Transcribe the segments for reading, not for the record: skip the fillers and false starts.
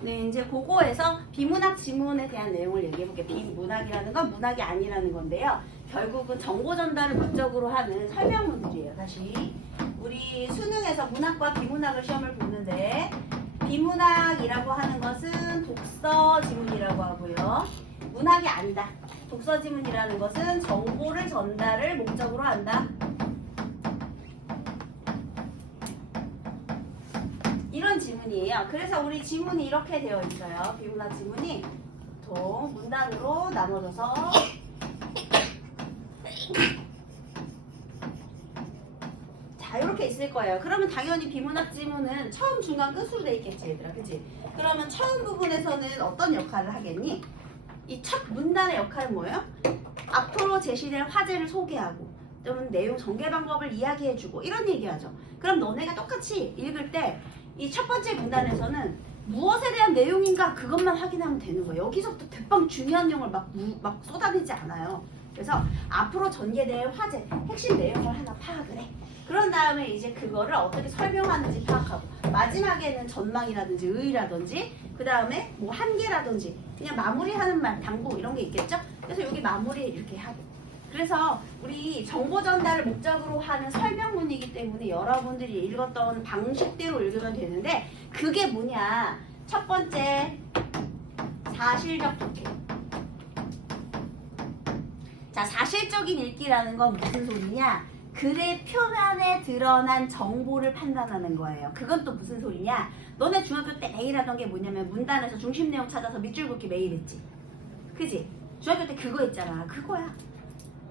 네, 이제 그거에서 비문학 지문에 대한 내용을 얘기해볼게요. 비문학이라는 건 문학이 아니라는 건데요. 결국은 정보 전달을 목적으로 하는 설명문들이에요. 다시 우리 수능에서 문학과 비문학을 시험을 보는데 비문학이라고 하는 것은 독서 지문이라고 하고요. 문학이 아니다. 독서 지문이라는 것은 정보를 전달을 목적으로 한다. 이런 지문이에요. 그래서 우리 지문이 이렇게 되어 있어요. 비문학 지문이 보통 문단으로 나눠져서 자 이렇게 있을 거예요. 그러면 당연히 비문학 지문은 처음, 중간, 끝으로 돼 있겠지 얘들아. 그치? 그러면 처음 부분에서는 어떤 역할을 하겠니? 이 첫 문단의 역할은 뭐예요? 앞으로 제시될 화제를 소개하고 또는 내용 전개 방법을 이야기해주고 이런 얘기하죠. 그럼 너네가 똑같이 읽을 때 이 첫 번째 문단에서는 무엇에 대한 내용인가 그것만 확인하면 되는 거예요. 여기서부터 대빵 중요한 내용을 막 쏟아내지 않아요. 그래서 앞으로 전개될 화제, 핵심 내용을 하나 파악을 해. 그런 다음에 이제 그거를 어떻게 설명하는지 파악하고 마지막에는 전망이라든지 의의라든지 그 다음에 뭐 한계라든지 그냥 마무리하는 말, 당부 이런 게 있겠죠? 그래서 여기 마무리 이렇게 하고 그래서 우리 정보 전달을 목적으로 하는 설명문이기 때문에 여러분들이 읽었던 방식대로 읽으면 되는데 그게 뭐냐? 첫 번째 사실적 독해. 자, 사실적인 읽기라는 건 무슨 소리냐? 글의 표면에 드러난 정보를 판단하는 거예요. 그건 또 무슨 소리냐? 너네 중학교 때 매일 하던 게 뭐냐면 문단에서 중심 내용 찾아서 밑줄 긋기 매일 했지. 그지? 중학교 때 그거 했잖아. 그거야.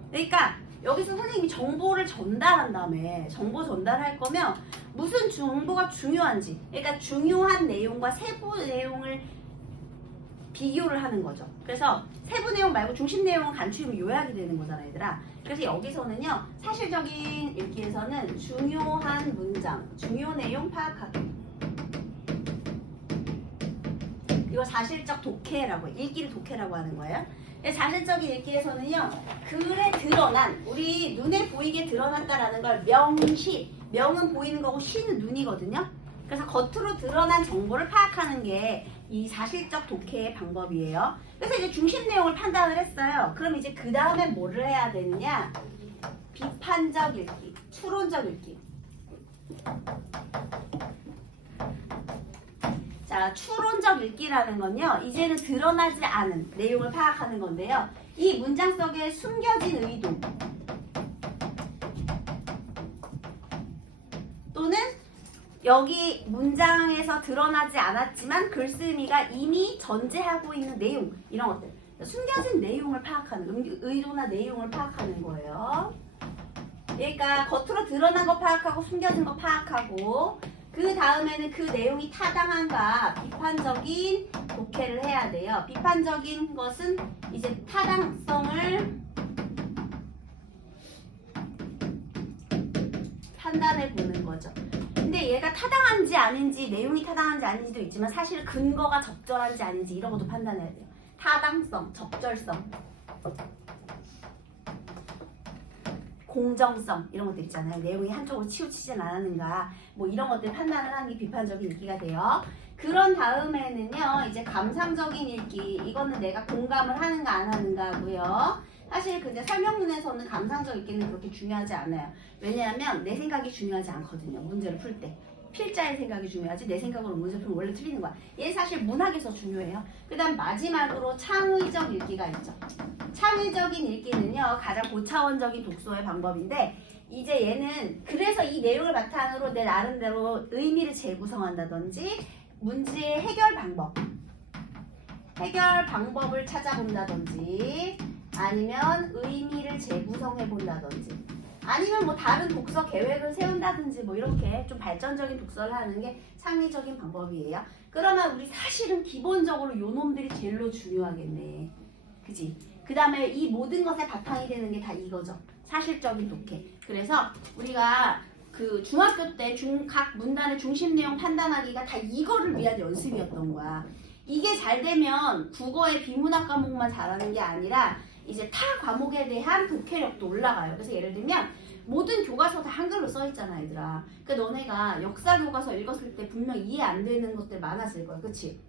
그러니까 여기서 선생님이 정보를 전달한다며. 정보 전달할 거면 무슨 정보가 중요한지, 그러니까 중요한 내용과 세부 내용을 비교를 하는 거죠. 그래서 세부 내용 말고 중심 내용은 간추리면 요약이 되는 거잖아 얘들아. 그래서 여기서는요 사실적인 읽기에서는 중요한 문장, 중요 내용 파악하기, 이거 사실적 독해라고, 읽기를 독해라고 하는 거예요. 사실적인 읽기에서는요 글에 드러난, 우리 눈에 보이게 드러났다라는 걸 명시, 명은 보이는 거고 시는 눈이거든요. 그래서 겉으로 드러난 정보를 파악하는 게 이 사실적 독해의 방법이에요. 그래서 이제 중심 내용을 판단을 했어요. 그럼 이제 그 다음에 뭐를 해야 되느냐? 비판적 읽기, 추론적 읽기. 자, 추론적 읽기라는 건요, 이제는 드러나지 않은 내용을 파악하는 건데요. 이 문장 속에 숨겨진 의도 또는 여기 문장에서 드러나지 않았지만 글쓰미가 이미 전제하고 있는 내용, 이런 것들, 숨겨진 내용을 파악하는, 의도나 내용을 파악하는 거예요. 그러니까 겉으로 드러난 거 파악하고 숨겨진 거 파악하고 그 다음에는 그 내용이 타당한가 비판적인 독해를 해야 돼요. 비판적인 것은 이제 타당성을 판단해 보는 거죠. 근데 얘가 타당한지 아닌지, 내용이 타당한지 아닌지도 있지만 사실 근거가 적절한지 아닌지 이런 것도 판단해야 돼요. 타당성, 적절성, 공정성 이런 것들 있잖아요. 내용이 한쪽으로 치우치진 않았는가 뭐 이런 것들 판단을 하는 게 비판적인 읽기가 돼요. 그런 다음에는요 이제 감상적인 읽기, 이거는 내가 공감을 하는가 안 하는가 하고요. 사실 근데 설명문에서는 감상적 읽기는 그렇게 중요하지 않아요. 왜냐하면 내 생각이 중요하지 않거든요. 문제를 풀 때. 필자의 생각이 중요하지 내 생각으로 문제 풀면 원래 틀리는 거야. 얘 사실 문학에서 중요해요. 그 다음 마지막으로 창의적 읽기가 있죠. 창의적인 읽기는요 가장 고차원적인 독서의 방법인데 이제 얘는 그래서 이 내용을 바탕으로 내 나름대로 의미를 재구성한다든지 문제의 해결 방법을 찾아본다든지 아니면 의미를 재구성해 본다든지 아니면 뭐 다른 독서 계획을 세운다든지 뭐 이렇게 좀 발전적인 독서를 하는 게 창의적인 방법이에요. 그러면 우리 사실은 기본적으로 요 놈들이 제일로 중요하겠네. 그지? 그 다음에 이 모든 것의 바탕이 되는 게 다 이거죠. 사실적인 독해. 그래서 우리가 그 중학교 때 각 문단의 중심 내용 판단하기가 다 이거를 위한 연습이었던 거야. 이게 잘 되면 국어의 비문학 과목만 잘하는 게 아니라 이제 타 과목에 대한 독해력도 올라가요. 그래서 예를 들면 모든 교과서 다 한글로 써 있잖아, 얘들아. 그러니까 너네가 역사 교과서 읽었을 때 분명 이해 안 되는 것들 많았을 거야, 그치?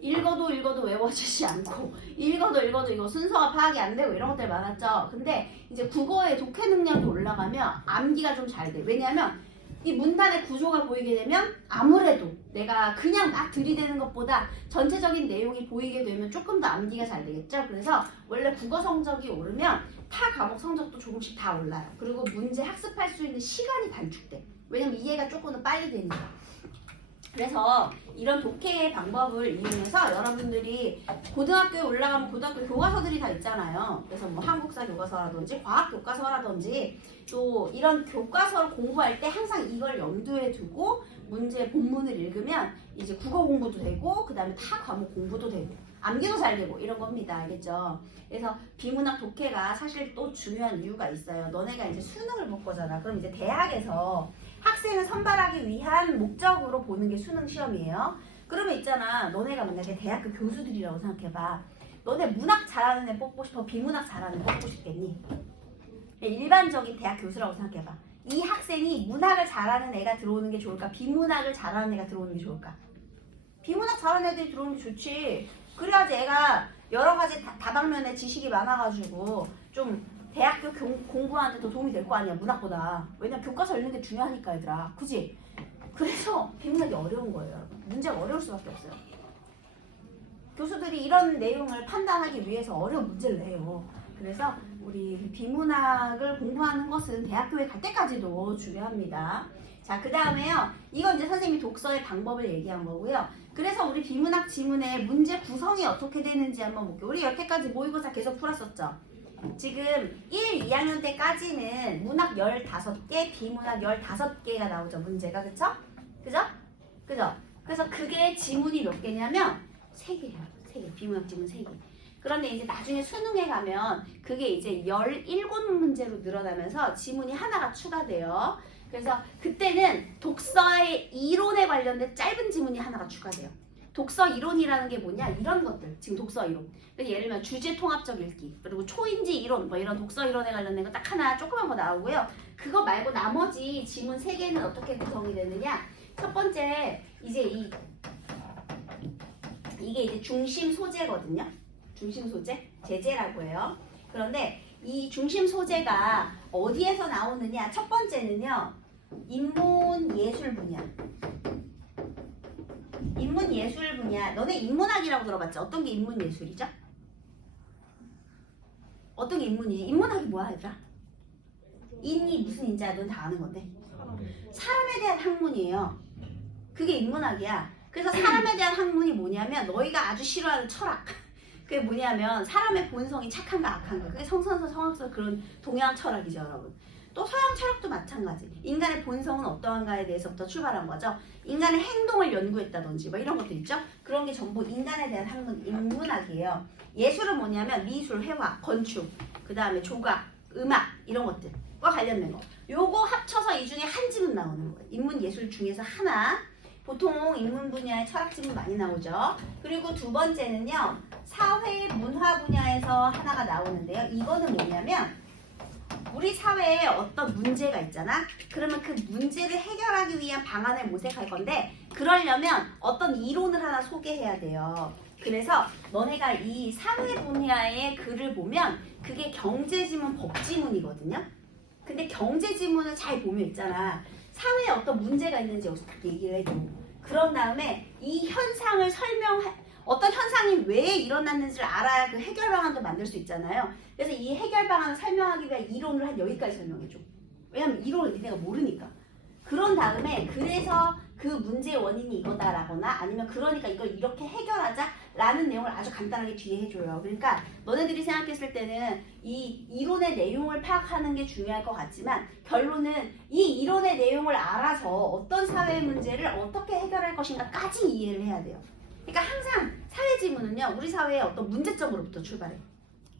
읽어도 외워지지 않고 읽어도 이거 순서가 파악이 안 되고 이런 것들 많았죠. 근데 이제 국어의 독해 능력이 올라가면 암기가 좀 잘 돼. 왜냐하면 이 문단의 구조가 보이게 되면 아무래도 내가 그냥 막 들이대는 것보다 전체적인 내용이 보이게 되면 조금 더 암기가 잘 되겠죠. 그래서 원래 국어 성적이 오르면 타 과목 성적도 조금씩 다 올라요. 그리고 문제 학습할 수 있는 시간이 단축돼. 왜냐면 이해가 조금 더 빨리 되니까. 그래서 이런 독해 방법을 이용해서 여러분들이 고등학교에 올라가면 고등학교 교과서들이 다 있잖아요. 그래서 뭐 한국사 교과서라든지 과학 교과서라든지 또 이런 교과서를 공부할 때 항상 이걸 염두에 두고 문제 본문을 읽으면 이제 국어 공부도 되고 그 다음에 타 과목 공부도 되고 암기도 잘 되고 이런 겁니다. 알겠죠? 그래서 비문학 독해가 사실 또 중요한 이유가 있어요. 너네가 이제 수능을 볼 거잖아. 그럼 이제 대학에서 학생을 선발하기 위한 목적으로 보는 게 수능 시험이에요. 그러면 있잖아. 너네가 만약에 대학교 교수들이라고 생각해봐. 너네 문학 잘하는 애 뽑고 싶어? 비문학 잘하는 애 뽑고 싶겠니? 일반적인 대학 교수라고 생각해봐. 이 학생이 문학을 잘하는 애가 들어오는 게 좋을까? 비문학을 잘하는 애가 들어오는 게 좋을까? 비문학 잘하는 애들이 들어오는 게 좋지. 그래야지 애가 여러 가지 다방면에 지식이 많아가지고 좀 대학교 공부하는 데 더 도움이 될 거 아니야, 문학보다. 왜냐면 교과서 읽는 게 중요하니까, 얘들아. 그지? 그래서 비문학이 어려운 거예요, 여러분. 문제가 어려울 수밖에 없어요. 교수들이 이런 내용을 판단하기 위해서 어려운 문제를 내요. 그래서 우리 비문학을 공부하는 것은 대학교에 갈 때까지도 중요합니다. 자, 그 다음에요. 이건 이제 선생님이 독서의 방법을 얘기한 거고요. 그래서 우리 비문학 지문의 문제 구성이 어떻게 되는지 한번 볼게요. 우리 여태까지 모의고사 계속 풀었었죠? 지금 1, 2학년 때까지는 문학 15개, 비문학 15개가 나오죠. 문제가. 그쵸? 그죠? 그죠? 그래서 그게 지문이 몇 개냐면 3개예요. 3개. 비문학 지문 3개. 그런데 이제 나중에 수능에 가면 그게 이제 17문제로 늘어나면서 지문이 하나가 추가돼요. 그래서 그때는 독서의 이론에 관련된 짧은 지문이 하나가 추가돼요. 독서 이론이라는 게 뭐냐? 이런 것들. 지금 독서 이론. 예를 들면 주제 통합적 읽기, 그리고 초인지 이론, 뭐 이런 독서 이론에 관련된 거 딱 하나 조그만 거 나오고요. 그거 말고 나머지 지문 3개는 어떻게 구성이 되느냐? 첫 번째, 이제 이게 이제 중심 소재거든요. 중심 소재, 제재라고 해요. 그런데 이 중심 소재가 어디에서 나오느냐? 첫 번째는요, 인문 예술 분야. 인문 예술 분야. 너네 인문학이라고 들어봤죠? 어떤 게 인문 예술이죠? 어떤 게 인문이지? 인문학이 뭐야, 얘들아? 인이 무슨 인자 넌 다 아는 건데. 사람에 대한 학문이에요. 그게 인문학이야. 그래서 사람에 대한 학문이 뭐냐면 너희가 아주 싫어하는 철학. 그게 뭐냐면 사람의 본성이 착한가 악한가. 그게 성선설, 성악설 그런 동양 철학이죠, 여러분. 또 서양 철학도 마찬가지. 인간의 본성은 어떠한가에 대해서부터 출발한 거죠. 인간의 행동을 연구했다든지 뭐 이런 것들 있죠. 그런 게 전부 인간에 대한 학문, 인문학이에요. 예술은 뭐냐면 미술, 회화, 건축, 그 다음에 조각, 음악 이런 것들과 관련된 거. 요거 합쳐서 이 중에 한 지문 나오는 거예요. 인문 예술 중에서 하나. 보통 인문 분야의 철학 지문 많이 나오죠. 그리고 두 번째는요, 사회 문화 분야에서 하나가 나오는데요. 이거는 뭐냐면 우리 사회에 어떤 문제가 있잖아. 그러면 그 문제를 해결하기 위한 방안을 모색할 건데, 그러려면 어떤 이론을 하나 소개해야 돼요. 그래서 너네가 이 사회 분야의 글을 보면 그게 경제지문, 법지문이거든요. 근데 경제지문을 잘 보면 있잖아. 사회에 어떤 문제가 있는지 여기서 딱 얘기를 해줘. 그런 다음에 이 현상을 어떤 현상이 왜 일어났는지를 알아야 그 해결 방안도 만들 수 있잖아요. 그래서 이 해결 방안을 설명하기 위한 이론을 한 여기까지 설명해줘. 왜냐면 이론을 니네가 모르니까. 그런 다음에 그래서 그 문제의 원인이 이거다라거나 아니면 그러니까 이걸 이렇게 해결하자라는 내용을 아주 간단하게 뒤에 해줘요. 그러니까 너네들이 생각했을 때는 이 이론의 내용을 파악하는 게 중요할 것 같지만 결론은 이 이론의 내용을 알아서 어떤 사회 문제를 어떻게 해결할 것인가까지 이해를 해야 돼요. 그러니까 항상 사회 지문은요, 우리 사회의 어떤 문제점으로부터 출발해요.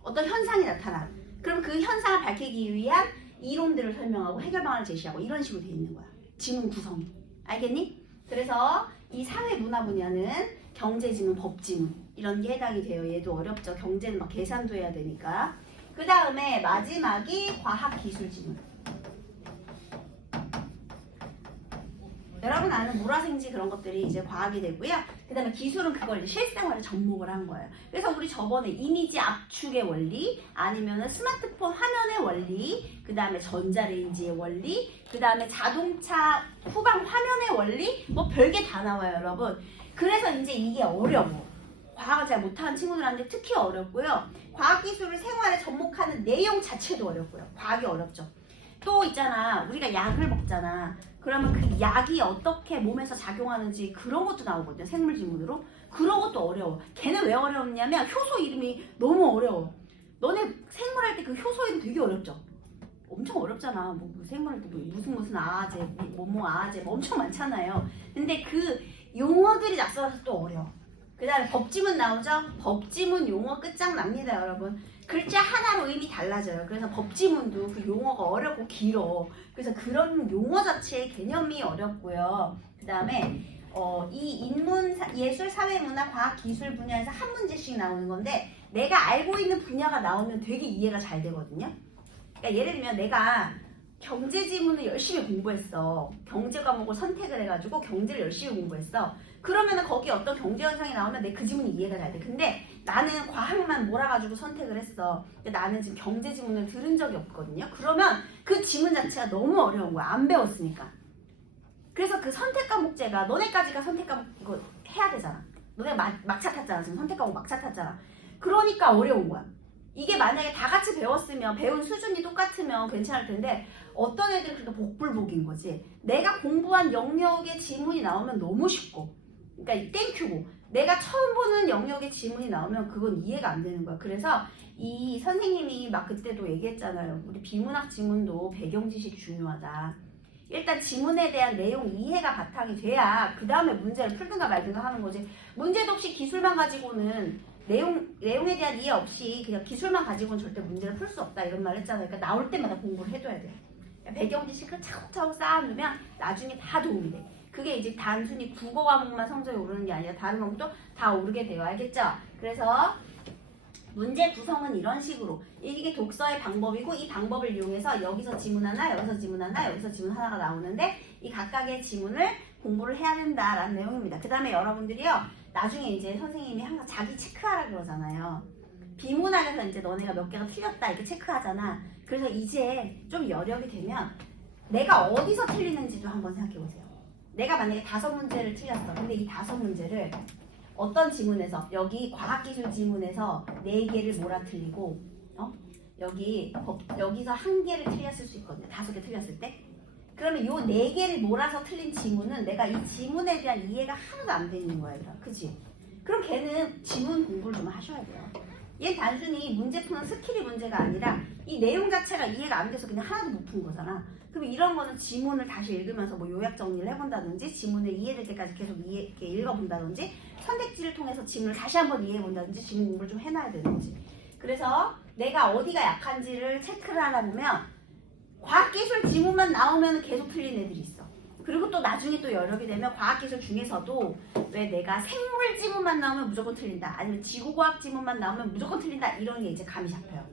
어떤 현상이 나타나. 그럼 그 현상을 밝히기 위한 이론들을 설명하고 해결 방안을 제시하고 이런 식으로 되어 있는 거야. 지문 구성이. 알겠니? 그래서 이 사회 문화 분야는 경제 지문, 법 지문 이런 게 해당이 돼요. 얘도 어렵죠. 경제는 막 계산도 해야 되니까. 그 다음에 마지막이 과학 기술 지문. 여러분 아는 물화생지 그런 것들이 이제 과학이 되고요. 그 다음에 기술은 그걸 이제 실생활에 접목을 한 거예요. 그래서 우리 저번에 이미지 압축의 원리, 아니면은 스마트폰 화면의 원리, 그 다음에 전자레인지의 원리, 그 다음에 자동차 후방 화면의 원리, 뭐 별게 다 나와요, 여러분. 그래서 이제 이게 어려워. 과학을 잘 못하는 친구들한테 특히 어렵고요. 과학기술을 생활에 접목하는 내용 자체도 어렵고요. 과학이 어렵죠. 또 있잖아, 우리가 약을 먹잖아. 그러면 그 약이 어떻게 몸에서 작용하는지 그런 것도 나오거든요. 생물 지문으로. 그런 것도 어려워. 걔는 왜 어려웠냐면 효소 이름이 너무 어려워. 너네 생물할 때 그 효소 이름 되게 어렵죠? 엄청 어렵잖아. 뭐 생물할 때 무슨 아아제, 뭐뭐 아아제 뭐 엄청 많잖아요. 근데 그 용어들이 낯설어서 또 어려워. 그 다음에 법지문 나오죠? 법지문 용어 끝장납니다, 여러분. 글자 하나로 의미 달라져요. 그래서 법지문도 그 용어가 어렵고 길어. 그래서 그런 용어 자체의 개념이 어렵고요. 그 다음에 이 인문, 예술, 사회, 문화, 과학, 기술 분야에서 한 문제씩 나오는 건데 내가 알고 있는 분야가 나오면 되게 이해가 잘 되거든요. 그러니까 예를 들면 내가 경제 지문을 열심히 공부했어. 경제 과목을 선택을 해가지고 경제를 열심히 공부했어. 그러면은 거기 어떤 경제 현상이 나오면 내 그 지문이 이해가 잘 돼. 근데 나는 과학만 몰아가지고 선택을 했어. 근데 나는 지금 경제 지문을 들은 적이 없거든요. 그러면 그 지문 자체가 너무 어려운 거야. 안 배웠으니까. 그래서 그 선택 과목제가 너네까지가 선택 과목 이거 해야 되잖아. 너네 막차 탔잖아. 지금 선택 과목 막차 탔잖아. 그러니까 어려운 거야. 이게 만약에 다 같이 배웠으면 배운 수준이 똑같으면 괜찮을 텐데 어떤 애들은 그러니까 복불복인 거지. 내가 공부한 영역의 지문이 나오면 너무 쉽고 그러니까 땡큐고 내가 처음 보는 영역의 지문이 나오면 그건 이해가 안 되는 거야. 그래서 이 선생님이 막 그때도 얘기했잖아요. 우리 비문학 지문도 배경 지식 중요하다. 일단 지문에 대한 내용 이해가 바탕이 돼야 그 다음에 문제를 풀든가 말든가 하는 거지. 문제도 없이 기술만 가지고는 내용에 대한 이해 없이 그냥 기술만 가지고는 절대 문제를 풀 수 없다 이런 말 했잖아요. 그러니까 나올 때마다 공부를 해둬야 돼. 배경 지식을 차곡차곡 쌓아두면 나중에 다 도움이 돼. 그게 이제 단순히 국어 과목만 성적이 오르는 게 아니라 다른 과목도 다 오르게 돼요. 알겠죠? 그래서 문제 구성은 이런 식으로 이게 독서의 방법이고 이 방법을 이용해서 여기서 지문 하나, 여기서 지문 하나, 여기서 지문 하나가 나오는데 이 각각의 지문을 공부를 해야 된다라는 내용입니다. 그 다음에 여러분들이요 나중에 이제 선생님이 항상 자기 체크하라 그러잖아요. 비문학에서 이제 너네가 몇 개가 틀렸다 이렇게 체크하잖아. 그래서 이제 좀 여력이 되면 내가 어디서 틀리는지도 한번 생각해보세요. 내가 만약에 5문제를 틀렸어. 근데 이 5문제를 어떤 지문에서 여기 과학기술 지문에서 4개를 몰아틀리고 여기서 1개를 틀렸을 수 있거든요. 5개 틀렸을 때. 그러면 요 4개를 몰아서 틀린 지문은 내가 이 지문에 대한 이해가 하나도 안 되는 거예요. 그치? 그럼 걔는 지문 공부를 좀 하셔야 돼요. 얘는 단순히 문제 푸는 스킬이 문제가 아니라 이 내용 자체가 이해가 안 돼서 그냥 하나도 못 푼 거잖아. 그럼 이런 거는 지문을 다시 읽으면서 뭐 요약 정리를 해본다든지 지문을 이해될 때까지 계속 이렇게 읽어본다든지 선택지를 통해서 지문을 다시 한번 이해해본다든지 지문 공부를 좀 해놔야 되는 거지. 그래서 내가 어디가 약한지를 체크를 하다 보면 과학기술 지문만 나오면 계속 틀린 애들이 있어. 그리고 또 나중에 또 여력이 되면 과학기술 중에서도 왜 내가 생물 지문만 나오면 무조건 틀린다. 아니면 지구과학 지문만 나오면 무조건 틀린다. 이런 게 이제 감이 잡혀요.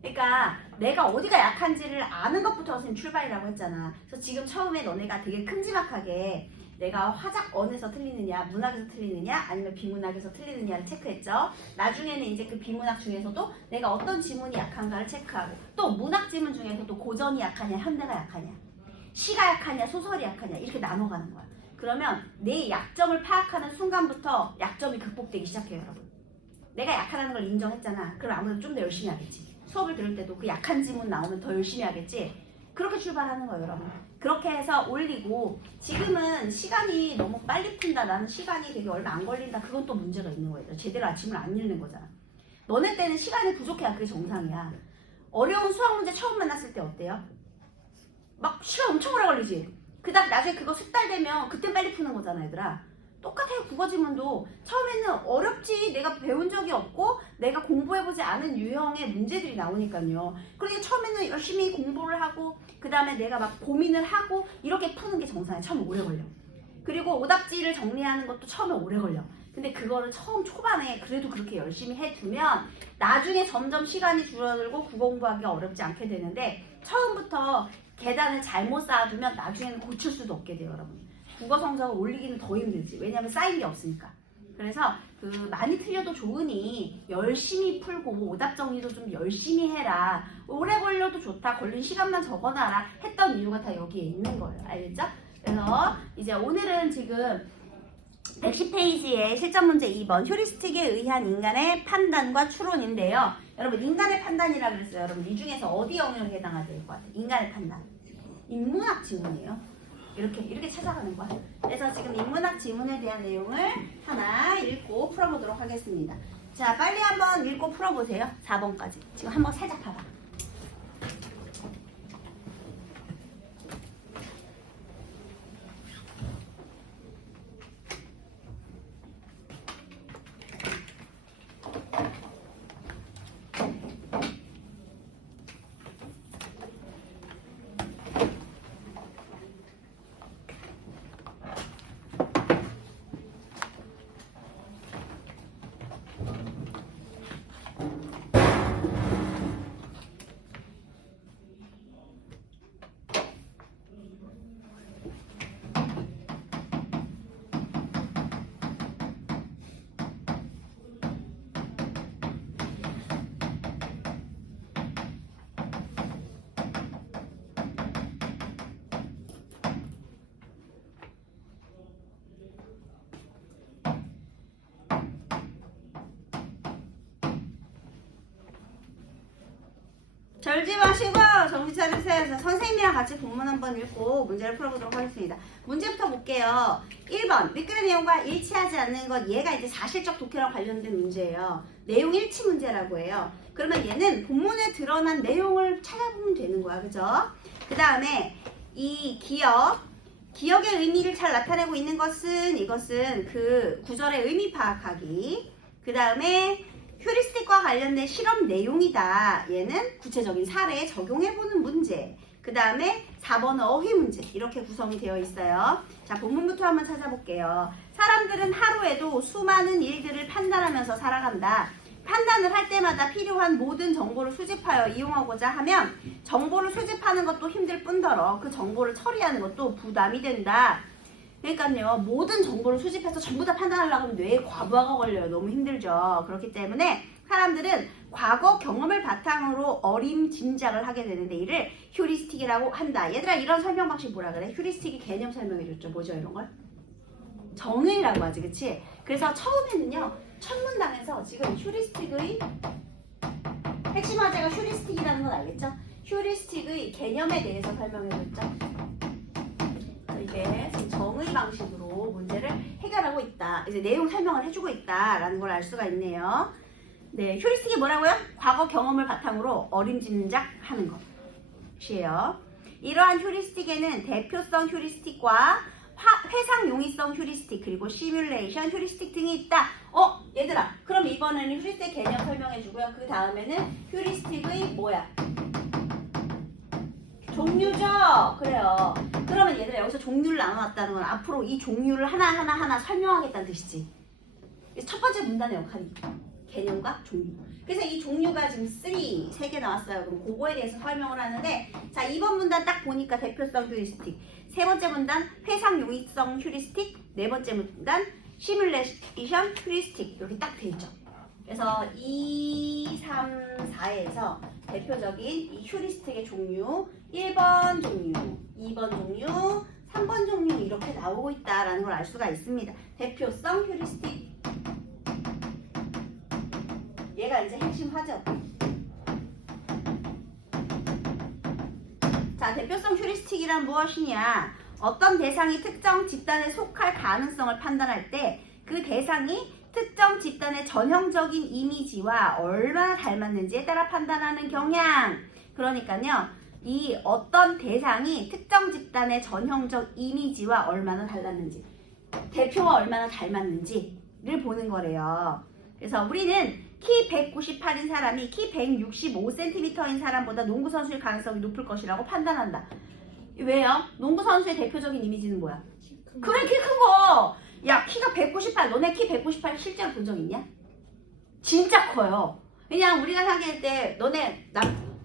그러니까 내가 어디가 약한지를 아는 것부터 선생님 출발이라고 했잖아. 그래서 지금 처음에 너네가 되게 큼지막하게 내가 화작언에서 틀리느냐, 문학에서 틀리느냐, 아니면 비문학에서 틀리느냐를 체크했죠. 나중에는 이제 그 비문학 중에서도 내가 어떤 지문이 약한가를 체크하고 또 문학 지문 중에서도 고전이 약하냐, 현대가 약하냐, 시가 약하냐, 소설이 약하냐 이렇게 나눠가는 거야. 그러면 내 약점을 파악하는 순간부터 약점이 극복되기 시작해요, 여러분. 내가 약하다는 걸 인정했잖아. 그럼 아무래도 좀 더 열심히 하겠지. 수업을 들을 때도 그 약한 지문 나오면 더 열심히 하겠지. 그렇게 출발하는 거예요, 여러분. 그렇게 해서 올리고 지금은 시간이 너무 빨리 푼다. 나는 시간이 되게 얼마 안 걸린다. 그건 또 문제가 있는 거예요. 제대로 아침을 안 읽는 거잖아. 너네 때는 시간이 부족해야 그게 정상이야. 어려운 수학 문제 처음 만났을 때 어때요? 막 시간 엄청 오래 걸리지? 그 다음 나중에 그거 숙달되면 그때 빨리 푸는 거잖아, 얘들아. 똑같아요. 국어 지문도 처음에는 어렵지. 내가 배운 적이 없고 내가 공부해보지 않은 유형의 문제들이 나오니까요. 그러니까 처음에는 열심히 공부를 하고 그 다음에 내가 막 고민을 하고 이렇게 푸는 게 정상이야. 처음에 오래 걸려. 그리고 오답지를 정리하는 것도 처음에 오래 걸려. 근데 그거를 처음 초반에 그래도 그렇게 열심히 해두면 나중에 점점 시간이 줄어들고 국어 공부하기가 어렵지 않게 되는데 처음부터 계단을 잘못 쌓아두면 나중에는 고칠 수도 없게 돼요, 여러분. 국어 성적을 올리기는 더 힘들지. 왜냐면 쌓인 게 없으니까. 그래서 많이 틀려도 좋으니 열심히 풀고 오답 정리도 좀 열심히 해라. 오래 걸려도 좋다. 걸린 시간만 적어놔라. 했던 이유가 다 여기에 있는 거예요. 알겠죠? 그래서 이제 오늘은 지금 110페이지의 실전 문제 2번 휴리스틱에 의한 인간의 판단과 추론인데요. 여러분 인간의 판단이라고 그랬어요. 여러분 이 중에서 어디 영역에 해당하게 될 것 같아요? 인간의 판단. 인문학 지문이에요. 이렇게 찾아가는 거야. 그래서 지금 인문학 지문에 대한 내용을 하나 읽고 풀어보도록 하겠습니다. 자, 빨리 한번 읽고 풀어보세요. 4번까지. 지금 한번 살짝 봐봐. 절지 마시고 정신 차리세요. 그래서 선생님이랑 같이 본문 한번 읽고 문제를 풀어보도록 하겠습니다. 문제부터 볼게요. 1번 밑글의 내용과 일치하지 않는 것. 얘가 이제 사실적 독해랑 관련된 문제예요. 내용 일치 문제라고 해요. 그러면 얘는 본문에 드러난 내용을 찾아보면 되는 거야. 그죠? 그 다음에 이 기억의 의미를 잘 나타내고 있는 것은 이것은 그 구절의 의미 파악하기. 그 다음에 휴리스틱과 관련된 실험 내용이다. 얘는 구체적인 사례에 적용해보는 문제. 그 다음에 4번은 어휘 문제. 이렇게 구성이 되어 있어요. 자, 본문부터 한번 찾아볼게요. 사람들은 하루에도 수많은 일들을 판단하면서 살아간다. 판단을 할 때마다 필요한 모든 정보를 수집하여 이용하고자 하면 정보를 수집하는 것도 힘들 뿐더러 그 정보를 처리하는 것도 부담이 된다. 그러니까요, 모든 정보를 수집해서 전부 다 판단하려고 하면 뇌에 과부하가 걸려요. 너무 힘들죠. 그렇기 때문에 사람들은 과거 경험을 바탕으로 어림짐작을 하게 되는데 이를 휴리스틱이라고 한다. 얘들아, 이런 설명 방식 뭐라 그래? 휴리스틱이 개념 설명해줬죠. 뭐죠, 이런 걸? 정의라고 하지, 그치? 그래서 처음에는요, 첫 문단에서 지금 휴리스틱의 핵심 화제가 휴리스틱이라는 건 알겠죠? 휴리스틱의 개념에 대해서 설명해줬죠. 이게 지금 정의 방식으로 문제를 해결하고 있다. 이제 내용 설명을 해주고 있다라는 걸 알 수가 있네요. 네, 휴리스틱이 뭐라고요? 과거 경험을 바탕으로 어림짐작하는 것이에요. 이러한 휴리스틱에는 대표성 휴리스틱과 회상 용이성 휴리스틱 그리고 시뮬레이션 휴리스틱 등이 있다. 얘들아, 그럼 이번에는 휴리스틱 개념 설명해주고요. 그 다음에는 휴리스틱의 뭐야? 종류죠? 그래요. 그러면 얘들아, 여기서 종류를 나눠놨다는 건 앞으로 이 종류를 하나하나 설명하겠다는 뜻이지. 첫 번째 문단의 역할이 개념과 종류. 그래서 이 종류가 지금 3개 나왔어요. 그럼 그거에 대해서 설명을 하는데, 자, 2번 문단 딱 보니까 대표성 휴리스틱, 세 번째 문단 회상 용이성 휴리스틱, 네 번째 문단 시뮬레이션 휴리스틱 이렇게 딱 돼 있죠. 그래서 2, 3, 4에서 대표적인 이 휴리스틱의 종류 1번 종류, 2번 종류, 3번 종류 이렇게 나오고 있다라는 걸 알 수가 있습니다. 대표성 휴리스틱, 얘가 이제 핵심 화제. 자, 대표성 휴리스틱이란 무엇이냐? 어떤 대상이 특정 집단에 속할 가능성을 판단할 때 그 대상이 특정 집단의 전형적인 이미지와 얼마나 닮았는지에 따라 판단하는 경향. 그러니까요, 이 어떤 대상이 특정 집단의 전형적 이미지와 얼마나 달랐는지, 대표와 얼마나 닮았는지를 보는 거래요. 그래서 우리는 키 198인 사람이 키 165cm인 사람보다 농구 선수일 가능성이 높을 것이라고 판단한다. 왜요? 농구 선수의 대표적인 이미지는 뭐야? 그래, 키 큰 거! 야, 키가 198, 너네 키 198 실제로 본 적 있냐? 진짜 커요. 그냥 우리가 생각할 때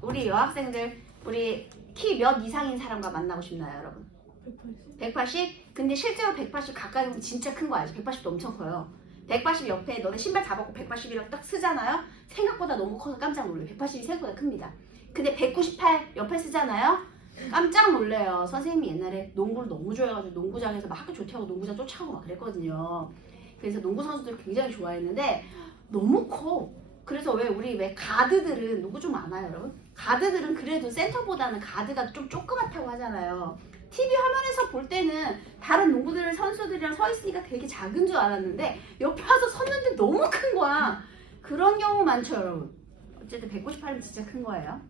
우리 여학생들 우리 키 몇 이상인 사람과 만나고 싶나요, 여러분? 180? 근데 실제로 180 가까이 보면 진짜 큰 거 알지? 180도 엄청 커요. 180 옆에 너네 신발 잡았고 180이라고 딱 쓰잖아요? 생각보다 너무 커서 깜짝 놀래요. 180이 생각보다 큽니다. 근데 198 옆에 쓰잖아요? 깜짝 놀래요. 선생님이 옛날에 농구를 너무 좋아해가지고 농구장에서 막 학교 조퇴하고 농구장 쫓아가고 막 그랬거든요. 그래서 농구 선수들 굉장히 좋아했는데 너무 커. 그래서 왜 가드들은 농구 좀 아나요, 여러분? 가드들은 그래도 센터보다는 가드가 좀 조그맣다고 하잖아요. TV 화면에서 볼 때는 다른 농구들 선수들이랑 서 있으니까 되게 작은 줄 알았는데 옆에 와서 섰는데 너무 큰 거야. 그런 경우 많죠, 여러분. 어쨌든 198은 진짜 큰 거예요.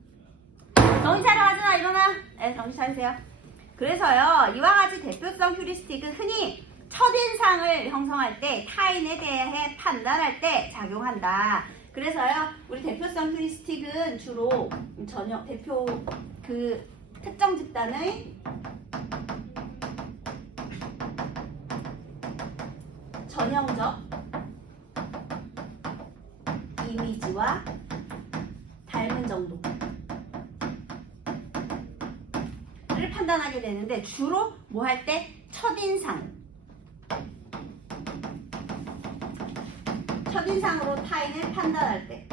정신 차려, 하준아, 일어나. 네, 정신 차리세요. 그래서요, 이와 같이 대표성 휴리스틱은 흔히 첫인상을 형성할 때, 타인에 대해 판단할 때 작용한다. 그래서요, 우리 대표성 휴리스틱은 주로 대표 특정 집단의 전형적 이미지와 닮은 정도를 판단하게 되는데, 주로 뭐 할 때? 첫인상으로 타인을 판단할 때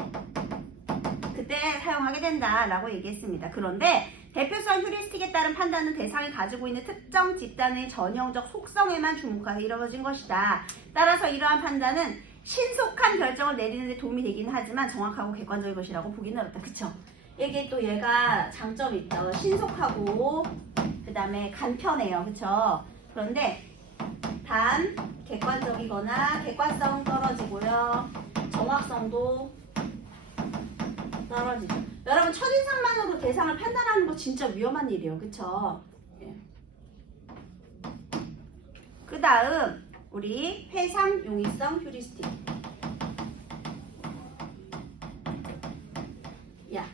그때 사용하게 된다라고 얘기했습니다. 그런데 대표성 휴리스틱에 따른 판단은 대상이 가지고 있는 특정 집단의 전형적 속성에만 주목하여 이루어진 것이다. 따라서 이러한 판단은 신속한 결정을 내리는 데 도움이 되긴 하지만 정확하고 객관적인 것이라고 보기는 어렵다. 그쵸? 이게 또 얘가 장점이 있죠. 신속하고 그 다음에 간편해요. 그쵸? 그런데 단 객관적이거나 객관성 떨어지고요. 정확성도 떨어지죠. 여러분, 첫인상만으로 대상을 판단하는 거 진짜 위험한 일이에요. 그쵸? 예. 그 다음 우리 회상 용이성 휴리스틱. 야,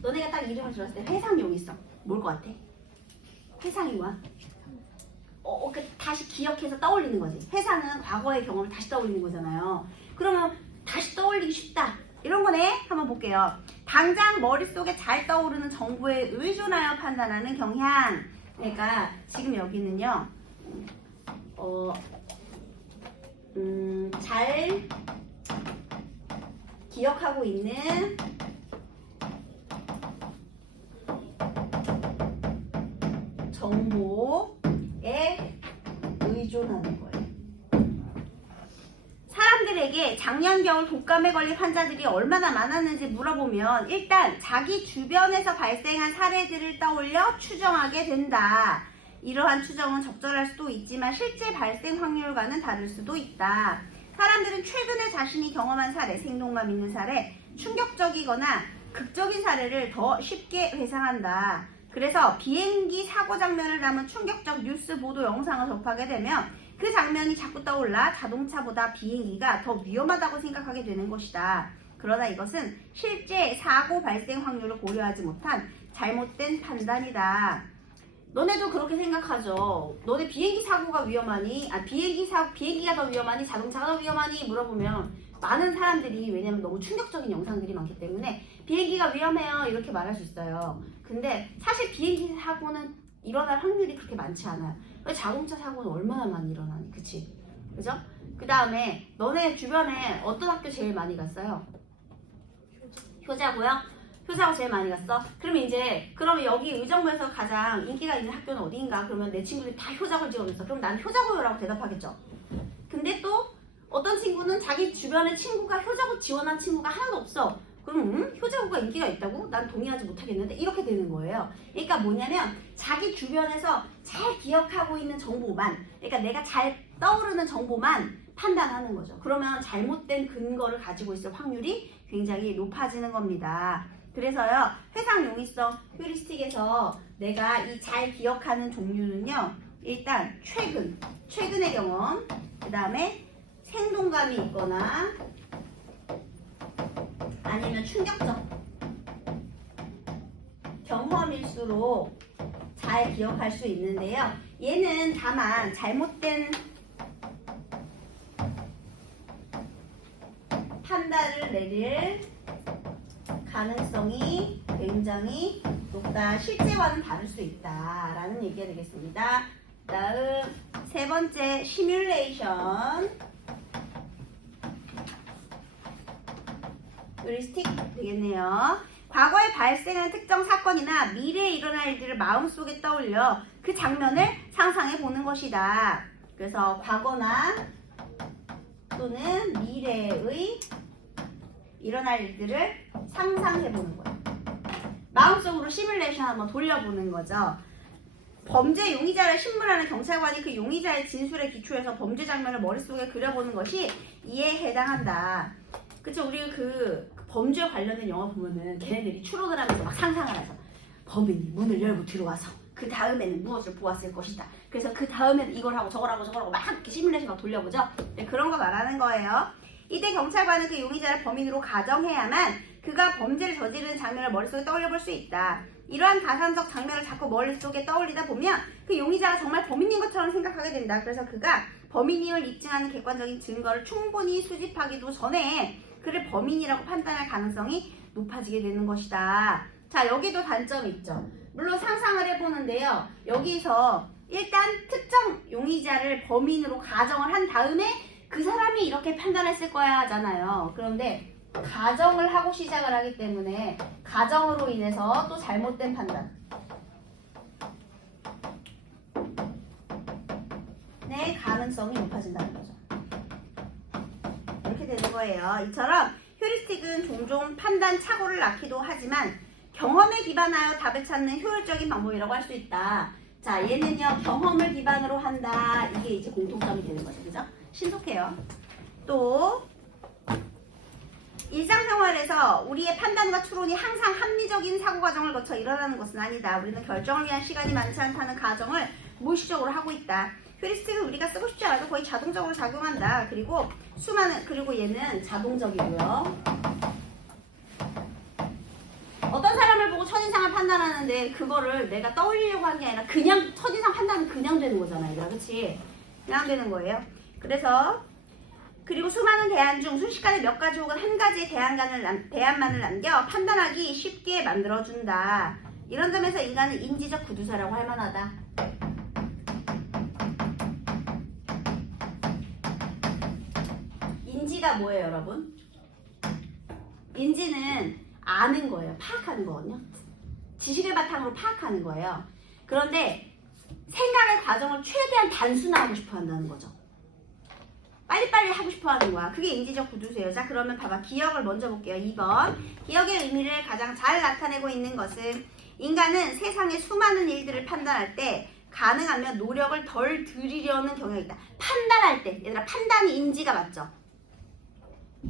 너네가 딱 이름을 들었을 때 회상 용이성 뭘 것 같아? 회상이 뭐야? 다시 기억해서 떠올리는 거지. 회상은 과거의 경험을 다시 떠올리는 거잖아요. 그러면 다시 떠올리기 쉽다. 이런 거네. 한번 볼게요. 당장 머릿속에 잘 떠오르는 정보에 의존하여 판단하는 경향. 그러니까 지금 여기는요. 잘 기억하고 있는 정보에 의존하는 거예요. 사람들에게 작년 겨울 독감에 걸린 환자들이 얼마나 많았는지 물어보면 일단 자기 주변에서 발생한 사례들을 떠올려 추정하게 된다. 이러한 추정은 적절할 수도 있지만 실제 발생 확률과는 다를 수도 있다. 사람들은 최근에 자신이 경험한 사례, 생동감 있는 사례, 충격적이거나 극적인 사례를 더 쉽게 회상한다. 그래서 비행기 사고 장면을 담은 충격적 뉴스 보도 영상을 접하게 되면 그 장면이 자꾸 떠올라 자동차보다 비행기가 더 위험하다고 생각하게 되는 것이다. 그러나 이것은 실제 사고 발생 확률을 고려하지 못한 잘못된 판단이다. 너네도 그렇게 생각하죠. 너네 비행기 사고가 위험하니? 비행기가 더 위험하니? 자동차가 더 위험하니? 물어보면 많은 사람들이, 왜냐면 너무 충격적인 영상들이 많기 때문에 비행기가 위험해요 이렇게 말할 수 있어요. 근데 사실 비행기 사고는 일어날 확률이 그렇게 많지 않아요. 자동차 사고는 얼마나 많이 일어나니? 그치? 그죠? 그 다음에 너네 주변에 어떤 학교 제일 많이 갔어요? 효자고요? 효자고 제일 많이 갔어? 그러면 여기 의정부에서 가장 인기가 있는 학교는 어디인가? 그러면 내 친구들이 다 효자고를 지원했어. 그럼 난 효자고요라고 대답하겠죠. 근데 또 어떤 친구는 자기 주변에 친구가 효자고 지원한 친구가 하나도 없어. 그럼 효자고가 인기가 있다고? 난 동의하지 못하겠는데? 이렇게 되는 거예요. 그러니까 뭐냐면 자기 주변에서 잘 기억하고 있는 정보만, 그러니까 내가 잘 떠오르는 정보만 판단하는 거죠. 그러면 잘못된 근거를 가지고 있을 확률이 굉장히 높아지는 겁니다. 그래서요, 회상 용이성 휴리스틱에서 내가 이 잘 기억하는 종류는요, 일단 최근의 경험, 그 다음에 생동감이 있거나 아니면 충격적 경험일수록 잘 기억할 수 있는데요. 얘는 다만 잘못된 판단을 내릴 가능성이 굉장히 높다. 실제와는 다를 수 있다라는 얘기가 되겠습니다. 다음 세 번째, 시뮬레이션. 휴리스틱 되겠네요. 과거에 발생한 특정 사건이나 미래에 일어날 일들을 마음속에 떠올려 그 장면을 상상해 보는 것이다. 그래서 과거나 또는 미래의 일어날 일들을 상상해 보는 거예요. 마음속으로 시뮬레이션 한번 돌려보는 거죠. 범죄 용의자를 신문하는 경찰관이 그 용의자의 진술에 기초해서 범죄 장면을 머릿속에 그려보는 것이 이에 해당한다. 그쵸? 우리 그 범죄 관련된 영화 보면은 걔네들이 추론을 하면서 막 상상을 해서 범인이 문을 열고 들어와서 그 다음에는 무엇을 보았을 것이다. 그래서 그 다음에는 이걸 하고 저걸 하고 저걸 하고 막 이렇게 시뮬레이션 막 돌려보죠. 네, 그런 거 말하는 거예요. 이때 경찰관은 그 용의자를 범인으로 가정해야만 그가 범죄를 저지르는 장면을 머릿속에 떠올려볼 수 있다. 이러한 가상적 장면을 자꾸 머릿속에 떠올리다 보면 그 용의자가 정말 범인인 것처럼 생각하게 된다. 그래서 그가 범인임을 입증하는 객관적인 증거를 충분히 수집하기도 전에 그를 범인이라고 판단할 가능성이 높아지게 되는 것이다. 자, 여기도 단점이 있죠. 물론 상상을 해보는데요. 여기서 일단 특정 용의자를 범인으로 가정을 한 다음에 그 사람이 이렇게 판단했을 거야 하잖아요. 그런데 가정을 하고 시작을 하기 때문에 가정으로 인해서 또 잘못된 판단 네, 가능성이 높아진다는 거죠. 이렇게 되는 거예요. 이처럼 휴리스틱은 종종 판단 착오를 낳기도 하지만 경험에 기반하여 답을 찾는 효율적인 방법이라고 할 수 있다. 자, 얘는요, 경험을 기반으로 한다. 이게 이제 공통점이 되는 거죠. 그죠? 신속해요. 또 일상생활에서 우리의 판단과 추론이 항상 합리적인 사고 과정을 거쳐 일어나는 것은 아니다. 우리는 결정을 위한 시간이 많지 않다는 가정을 무의식적으로 하고 있다. 휴리스틱은 우리가 쓰고 싶지 않아도 거의 자동적으로 작용한다. 그리고 얘는 자동적이고요. 어떤 사람을 보고 첫인상을 판단하는데 그거를 내가 떠올리려고 한 게 아니라 그냥 첫인상 판단은 그냥 되는 거잖아요. 얘들아, 그치? 그냥 되는 거예요. 그리고 수많은 대안 중 순식간에 몇 가지 혹은 한 가지의 대안만을 남겨 판단하기 쉽게 만들어준다. 이런 점에서 인간은 인지적 구두쇠라고 할 만하다. 인지가 뭐예요, 여러분? 인지는 아는 거예요. 파악하는 거거든요. 지식을 바탕으로 파악하는 거예요. 그런데 생각의 과정을 최대한 단순화하고 싶어 한다는 거죠. 빨리빨리 하고 싶어 하는 거야. 그게 인지적 구두쇠예요. 자, 그러면 봐봐. 기억을 먼저 볼게요. 2번. 기억의 의미를 가장 잘 나타내고 있는 것은 인간은 세상의 수많은 일들을 판단할 때 가능하면 노력을 덜 들이려는 경향이 있다. 판단할 때. 얘들아, 판단이 인지가 맞죠?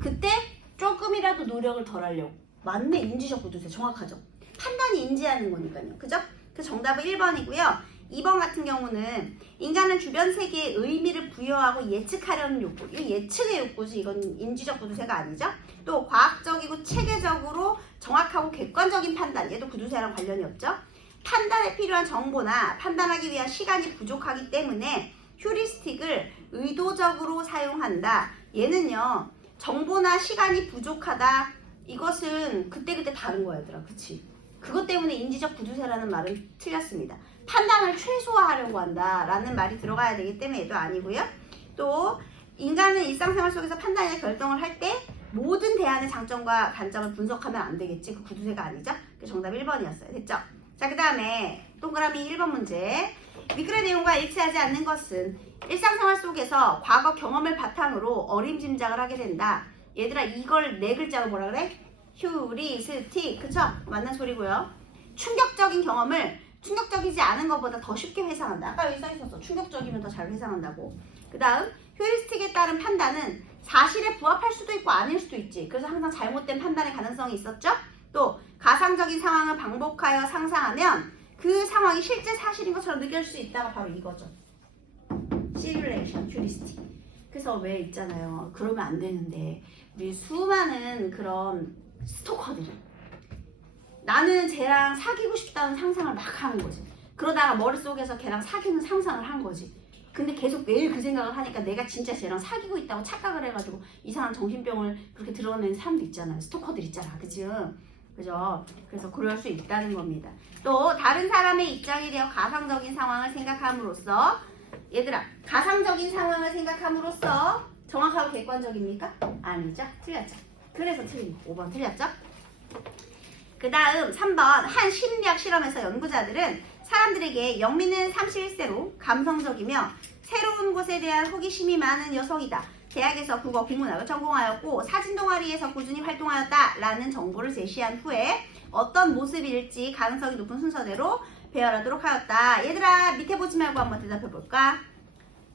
그때 조금이라도 노력을 덜 하려고. 맞네. 인지적 구두쇠. 정확하죠? 판단이 인지하는 거니까요. 그죠? 그 정답은 1번이고요. 2번 같은 경우는 인간은 주변 세계에 의미를 부여하고 예측하려는 욕구. 이 예측의 욕구지. 이건 인지적 구두쇠가 아니죠. 또 과학적이고 체계적으로 정확하고 객관적인 판단. 얘도 구두쇠랑 관련이 없죠. 판단에 필요한 정보나 판단하기 위한 시간이 부족하기 때문에 휴리스틱을 의도적으로 사용한다. 얘는요. 정보나 시간이 부족하다. 이것은 그때그때 다른 거야, 얘들아. 그치? 그것 때문에 인지적 구두쇠라는 말은 틀렸습니다. 판단을 최소화하려고 한다라는 말이 들어가야 되기 때문에 얘도 아니고요. 또 인간은 일상생활 속에서 판단이나 결정을 할 때 모든 대안의 장점과 단점을 분석하면 안 되겠지. 그 구두쇠가 아니죠. 그 정답 1번이었어요. 됐죠? 자, 그 다음에 동그라미 1번 문제. 위글의 내용과 일치하지 않는 것은 일상생활 속에서 과거 경험을 바탕으로 어림짐작을 하게 된다. 얘들아, 이걸 네 글자로 뭐라 그래? 휴리스틱. 그쵸? 맞는 소리고요. 충격적인 경험을 충격적이지 않은 것보다 더 쉽게 회상한다. 아까 여기 써있었어. 충격적이면 더 잘 회상한다고. 그 다음 휴리스틱에 따른 판단은 사실에 부합할 수도 있고 아닐 수도 있지. 그래서 항상 잘못된 판단의 가능성이 있었죠. 또 가상적인 상황을 반복하여 상상하면 그 상황이 실제 사실인 것처럼 느낄 수 있다가 바로 이거죠. 시뮬레이션, 휴리스틱. 그래서 왜 있잖아요. 그러면 안 되는데 우리 수많은 그런 스토커들이 나는 쟤랑 사귀고 싶다는 상상을 막 하는 거지. 그러다가 머릿속에서 걔랑 사귀는 상상을 한 거지. 근데 계속 매일 그 생각을 하니까 내가 진짜 쟤랑 사귀고 있다고 착각을 해가지고 이상한 정신병을 그렇게 드러내는 사람도 있잖아요. 스토커들 있잖아. 그죠? 그래서 그럴 수 있다는 겁니다. 또 다른 사람의 입장이 되어 가상적인 상황을 생각함으로써 얘들아, 가상적인 상황을 생각함으로써 정확하고 객관적입니까? 아니죠. 틀렸죠. 그래서 틀린 거. 5번 틀렸죠? 그 다음 3번 한 심리학 실험에서 연구자들은 사람들에게 영미는 31세로 감성적이며 새로운 곳에 대한 호기심이 많은 여성이다. 대학에서 국어 국문학을 전공하였고 사진 동아리에서 꾸준히 활동하였다. 라는 정보를 제시한 후에 어떤 모습일지 가능성이 높은 순서대로 배열하도록 하였다. 얘들아 밑에 보지 말고 한번 대답해 볼까?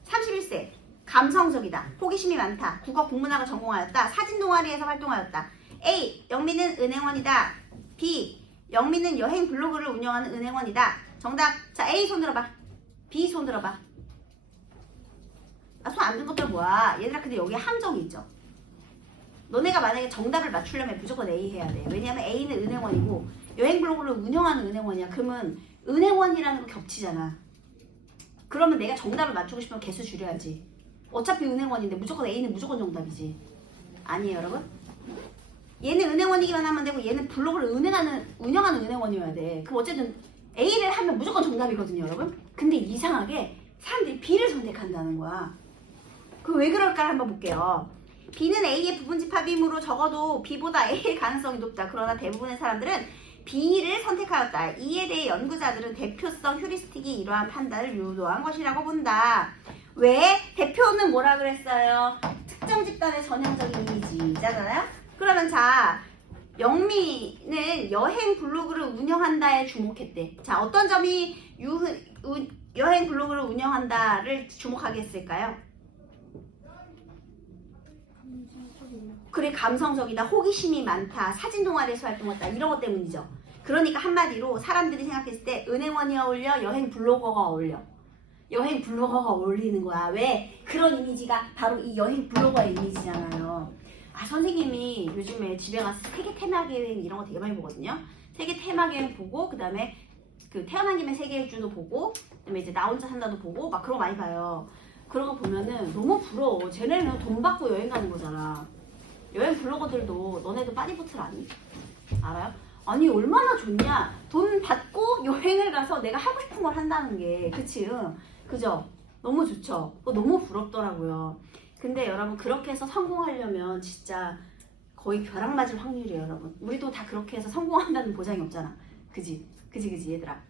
31세 감성적이다. 호기심이 많다. 국어 국문학을 전공하였다. 사진 동아리에서 활동하였다. A. 영미는 은행원이다. B. 영미는 여행 블로그를 운영하는 은행원이다. 정답. 자, A 손 들어봐. B 손 들어봐. 아, 손 안 든 것들 뭐야? 얘들아 근데 여기에 함정이 있죠. 너네가 만약에 정답을 맞추려면 무조건 A 해야 돼. 왜냐면 A는 은행원이고 여행 블로그를 운영하는 은행원이야. 그러면 은행원이라는 거 겹치잖아. 그러면 내가 정답을 맞추고 싶으면 개수 줄여야지. 어차피 은행원인데 무조건 A는 무조건 정답이지. 아니에요 여러분? 얘는 은행원이기만 하면 되고 얘는 블로그를 운영하는 은행원이어야 돼. 그럼 어쨌든 A를 하면 무조건 정답이거든요 여러분? 근데 이상하게 사람들이 B를 선택한다는 거야. 그럼 왜 그럴까 한번 볼게요. B는 A의 부분집합이므로 적어도 B보다 A의 가능성이 높다. 그러나 대부분의 사람들은 B를 선택하였다. 이에 대해 연구자들은 대표성 휴리스틱이 이러한 판단을 유도한 것이라고 본다. 왜? 대표는 뭐라 그랬어요? 특정 집단의 전형적인 이미지잖아요. 그러면 자, 영미는 여행 블로그를 운영한다에 주목했대. 자, 어떤 점이 여행 블로그를 운영한다를 주목하게 했을까요? 그래, 감성적이다, 호기심이 많다, 사진 동아리에서 활동했다 이런 것 때문이죠. 그러니까 한마디로 사람들이 생각했을 때 은행원이 어울려, 여행 블로거가 어울려. 여행 블로거가 어울리는 거야. 왜? 그런 이미지가 바로 이 여행 블로거의 이미지잖아요. 아, 선생님이 요즘에 집에 가서 세계 테마여행 이런 거 되게 많이 보거든요. 세계 테마여행 보고 그 다음에 그 태어난 김에 세계 일주도 보고 그 다음에 이제 나 혼자 산다도 보고 막 그런 거 많이 봐요. 그런 거 보면은 너무 부러워. 쟤네는 돈 받고 여행 가는 거잖아. 여행 블로거들도 너네도 빠니보틀 아니? 알아요? 아니 얼마나 좋냐. 돈 받고 여행을 가서 내가 하고 싶은 걸 한다는 게. 그치? 응. 그죠? 너무 좋죠? 그거 너무 부럽더라고요. 근데 여러분 그렇게 해서 성공하려면 진짜 거의 벼락 맞을 확률이에요 여러분. 우리도 다 그렇게 해서 성공한다는 보장이 없잖아. 그지 얘들아.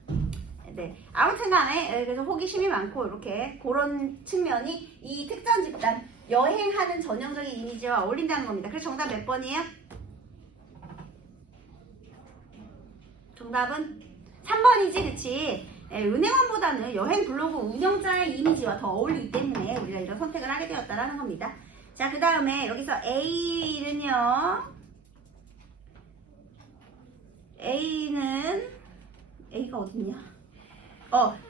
네, 아무튼 간에 그래서 호기심이 많고 이렇게 그런 측면이 이 특정 집단 여행하는 전형적인 이미지와 어울린다는 겁니다. 그래서 정답 몇 번이에요? 정답은 3번이지 그치? 은행원보다는 여행 블로그 운영자의 이미지와 더 어울리기 때문에 우리가 이런 선택을 하게 되었다는 겁니다. 자, 그 다음에 여기서 A는요. A가 어딨냐?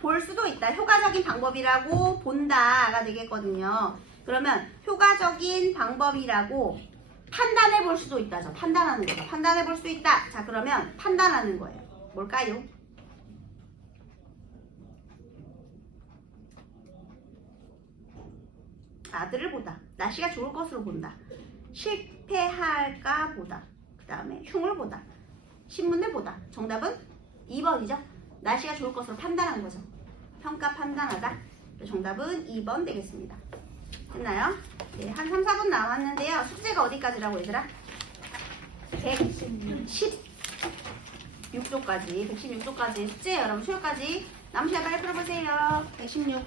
볼 수도 있다. 효과적인 방법이라고 본다가 되겠거든요. 그러면 효과적인 방법이라고 판단해 볼 수도 있다죠. 판단하는 거죠. 판단해 볼 수 있다. 자, 그러면 판단하는 거예요. 뭘까요? 아들을 보다. 날씨가 좋을 것으로 본다. 실패할까 보다. 그 다음에 흉을 보다. 신문을 보다. 정답은 2번이죠. 날씨가 좋을 것으로 판단한 거죠. 평가 판단하다. 정답은 2번 되겠습니다. 됐나요? 네, 한 3, 4분 남았는데요. 숙제가 어디까지라고 얘들아? 116쪽까지. 116쪽까지 숙제 여러분 수요까지 남은 시간 빨리 풀어보세요. 116.